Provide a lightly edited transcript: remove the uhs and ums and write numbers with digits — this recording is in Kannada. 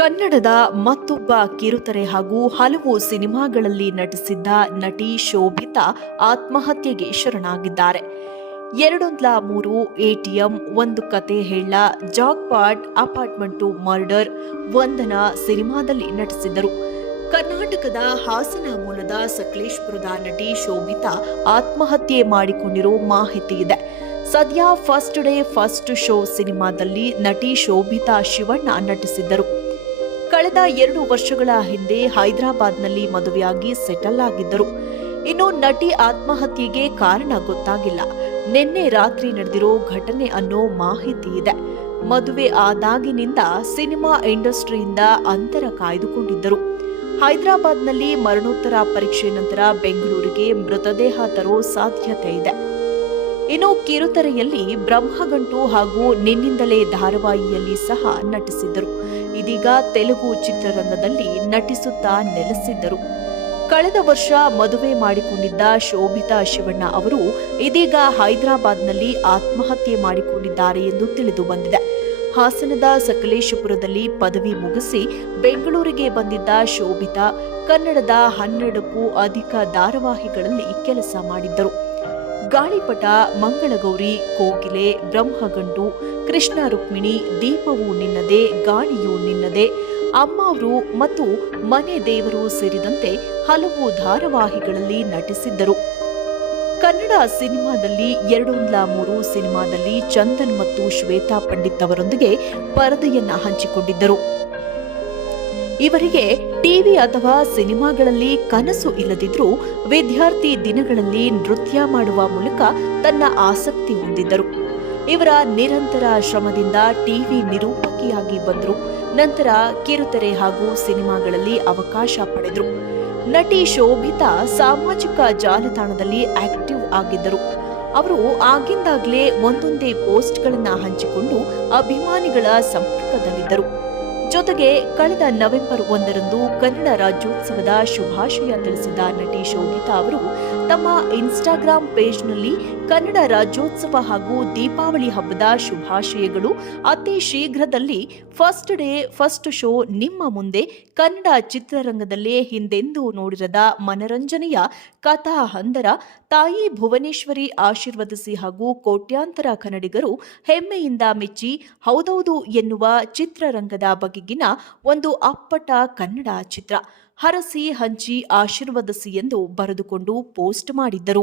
ಕನ್ನಡದ ಮತ್ತೊಬ್ಬ ಕಿರುತೆರೆ ಹಾಗೂ ಹಲವು ಸಿನಿಮಾಗಳಲ್ಲಿ ನಟಿಸಿದ್ದ ನಟಿ ಶೋಭಿತಾ ಆತ್ಮಹತ್ಯೆಗೆ ಶರಣಾಗಿದ್ದಾರೆ. 203 ATM, ಒಂದು ಕತೆ ಹೇಳ, ಜಾಕ್ಪಾಟ್, ಅಪಾರ್ಟ್ಮೆಂಟ್ ಮರ್ಡರ್, ವಂದನಾ ಸಿನಿಮಾದಲ್ಲಿ ನಟಿಸಿದ್ದರು. ಕರ್ನಾಟಕದ ಹಾಸನ ಮೂಲದ ಸಕಲೇಶಪುರದ ನಟಿ ಶೋಭಿತಾ ಆತ್ಮಹತ್ಯೆ ಮಾಡಿಕೊಂಡಿರೋ ಮಾಹಿತಿ ಇದೆ. ಸದ್ಯ ಫಸ್ಟ್ ಡೇ ಫಸ್ಟ್ ಶೋ ಸಿನಿಮಾದಲ್ಲಿ ನಟಿ ಶೋಭಿತಾ ಶಿವಣ್ಣ ನಟಿಸಿದ್ದರು. ಕಳೆದ 2 ವರ್ಷಗಳ ಹಿಂದೆ ಹೈದರಾಬಾದ್ನಲ್ಲಿ ಮದುವೆಯಾಗಿ ಸೆಟಲ್ ಆಗಿದ್ದರು. ಇನ್ನು ನಟಿ ಆತ್ಮಹತ್ಯೆಗೆ ಕಾರಣ ಗೊತ್ತಾಗಿಲ್ಲ. ನಿನ್ನೆ ರಾತ್ರಿ ನಡೆದಿರೋ ಘಟನೆ ಅನ್ನೋ ಮಾಹಿತಿ ಇದೆ. ಮದುವೆ ಆದಾಗಿನಿಂದ ಸಿನಿಮಾ ಇಂಡಸ್ಟ್ರಿಯಿಂದ ಅಂತರ ಕಾಯ್ದುಕೊಂಡಿದ್ದರು. ಹೈದರಾಬಾದ್ನಲ್ಲಿ ಮರಣೋತ್ತರ ಪರೀಕ್ಷೆ ನಂತರ ಬೆಂಗಳೂರಿಗೆ ಮೃತದೇಹ ತರೋ ಸಾಧ್ಯತೆ ಇದೆ. ಇನ್ನು ಕಿರುತೆರೆಯಲ್ಲಿ ಬ್ರಹ್ಮಗಂಟು ಹಾಗೂ ನಿನ್ನಿಂದಲೇ ಧಾರಾವಾಹಿಯಲ್ಲಿ ಸಹ ನಟಿಸಿದ್ದರು. ಇದೀಗ ತೆಲುಗು ಚಿತ್ರರಂಗದಲ್ಲಿ ನಟಿಸುತ್ತಾ ನೆಲೆಸಿದ್ದರು. ಕಳೆದ ವರ್ಷ ಮದುವೆ ಮಾಡಿಕೊಂಡಿದ್ದ ಶೋಭಿತಾ ಶಿವಣ್ಣ ಅವರು ಇದೀಗ ಹೈದರಾಬಾದ್ನಲ್ಲಿ ಆತ್ಮಹತ್ಯೆ ಮಾಡಿಕೊಂಡಿದ್ದಾರೆ ಎಂದು ತಿಳಿದು ಬಂದಿದೆ. ಹಾಸನದ ಸಕಲೇಶಪುರದಲ್ಲಿ ಪದವಿ ಮುಗಿಸಿ ಬೆಂಗಳೂರಿಗೆ ಬಂದಿದ್ದ ಶೋಭಿತಾ ಕನ್ನಡದ 12ಕ್ಕೂ ಅಧಿಕ ಧಾರಾವಾಹಿಗಳಲ್ಲಿ ಕೆಲಸ ಮಾಡಿದ್ದರು. ಗಾಳಿಪಟ, ಮಂಗಳಗೌರಿ, ಕೋಗಿಲೆ, ಬ್ರಹ್ಮಗಂಟು, ಕೃಷ್ಣ ರುಕ್ಮಿಣಿ, ದೀಪವು ನಿನ್ನದೇ, ಗಾಳಿಯು ನಿನ್ನದೇ, ಅಮ್ಮಾವ್ರು ಮತ್ತು ಮನೆ ದೇವರು ಸೇರಿದಂತೆ ಹಲವು ಧಾರಾವಾಹಿಗಳಲ್ಲಿ ನಟಿಸಿದ್ದರು. ಕನ್ನಡ ಸಿನಿಮಾದಲ್ಲಿ 203 ಸಿನಿಮಾದಲ್ಲಿ ಚಂದನ್ ಮತ್ತು ಶ್ವೇತಾ ಪಂಡಿತ್ ಅವರೊಂದಿಗೆ ಪರದೆಯನ್ನ ಹಂಚಿಕೊಂಡಿದ್ದರು. ಇವರಿಗೆ ಟಿವಿ ಅಥವಾ ಸಿನಿಮಾಗಳಲ್ಲಿ ಕನಸು ಇಲ್ಲದಿದ್ರೂ ವಿದ್ಯಾರ್ಥಿ ದಿನಗಳಲ್ಲಿ ನೃತ್ಯ ಮಾಡುವ ಮೂಲಕ ತನ್ನ ಆಸಕ್ತಿ ಹೊಂದಿದ್ದರು. ಇವರ ನಿರಂತರ ಶ್ರಮದಿಂದ ಟಿವಿ ನಿರೂಪಕಿಯಾಗಿ ಬಂದರು. ನಂತರ ಕಿರುತೆರೆ ಹಾಗೂ ಸಿನಿಮಾಗಳಲ್ಲಿ ಅವಕಾಶ ಪಡೆದರು. ನಟಿ ಶೋಭಿತಾ ಸಾಮಾಜಿಕ ಜಾಲತಾಣದಲ್ಲಿ ಆಕ್ಟಿವ್ ಆಗಿದ್ದರು. ಅವರು ಆಗಿಂದಾಗಲೇ ಒಂದೊಂದೇ ಪೋಸ್ಟ್ಗಳನ್ನು ಹಂಚಿಕೊಂಡು ಅಭಿಮಾನಿಗಳ ಸಂಪರ್ಕದಲ್ಲಿದ್ದರು. ಜೊತೆಗೆ ಕಳೆದ ನವೆಂಬರ್ 1ರಂದು ಕನ್ನಡ ರಾಜ್ಯೋತ್ಸವದ ಶುಭಾಶಯ ತಿಳಿಸಿದ ನಟಿ ಶೋಭಿತಾ ಅವರು ತಮ್ಮ ಇನ್ಸ್ಟಾಗ್ರಾಂ ಪೇಜ್ನಲ್ಲಿ ಕನ್ನಡ ರಾಜ್ಯೋತ್ಸವ ಹಾಗೂ ದೀಪಾವಳಿ ಹಬ್ಬದ ಶುಭಾಶಯಗಳು. ಅತಿ ಶೀಘ್ರದಲ್ಲಿ ಫಸ್ಟ್ ಡೇ ಫಸ್ಟ್ ಶೋ ನಿಮ್ಮ ಮುಂದೆ. ಕನ್ನಡ ಚಿತ್ರರಂಗದಲ್ಲೇ ಹಿಂದೆಂದೂ ನೋಡಿರದ ಮನರಂಜನೆಯ ಕಥಾ ಹಂದರ. ತಾಯಿ ಭುವನೇಶ್ವರಿ ಆಶೀರ್ವದಿಸಿ ಹಾಗೂ ಕೋಟ್ಯಾಂತರ ಕನ್ನಡಿಗರು ಹೆಮ್ಮೆಯಿಂದ ಮೆಚ್ಚಿ ಹೌದೌದು ಎನ್ನುವ ಚಿತ್ರರಂಗದ ಬಗೆಗಿನ ಒಂದು ಅಪ್ಪಟ ಕನ್ನಡ ಚಿತ್ರ. ಹರಸಿ ಹಂಚಿ ಆಶೀರ್ವದಿಸಿ ಎಂದು ಬರೆದುಕೊಂಡು ಪೋಸ್ಟ್ ಮಾಡಿದ್ದರು.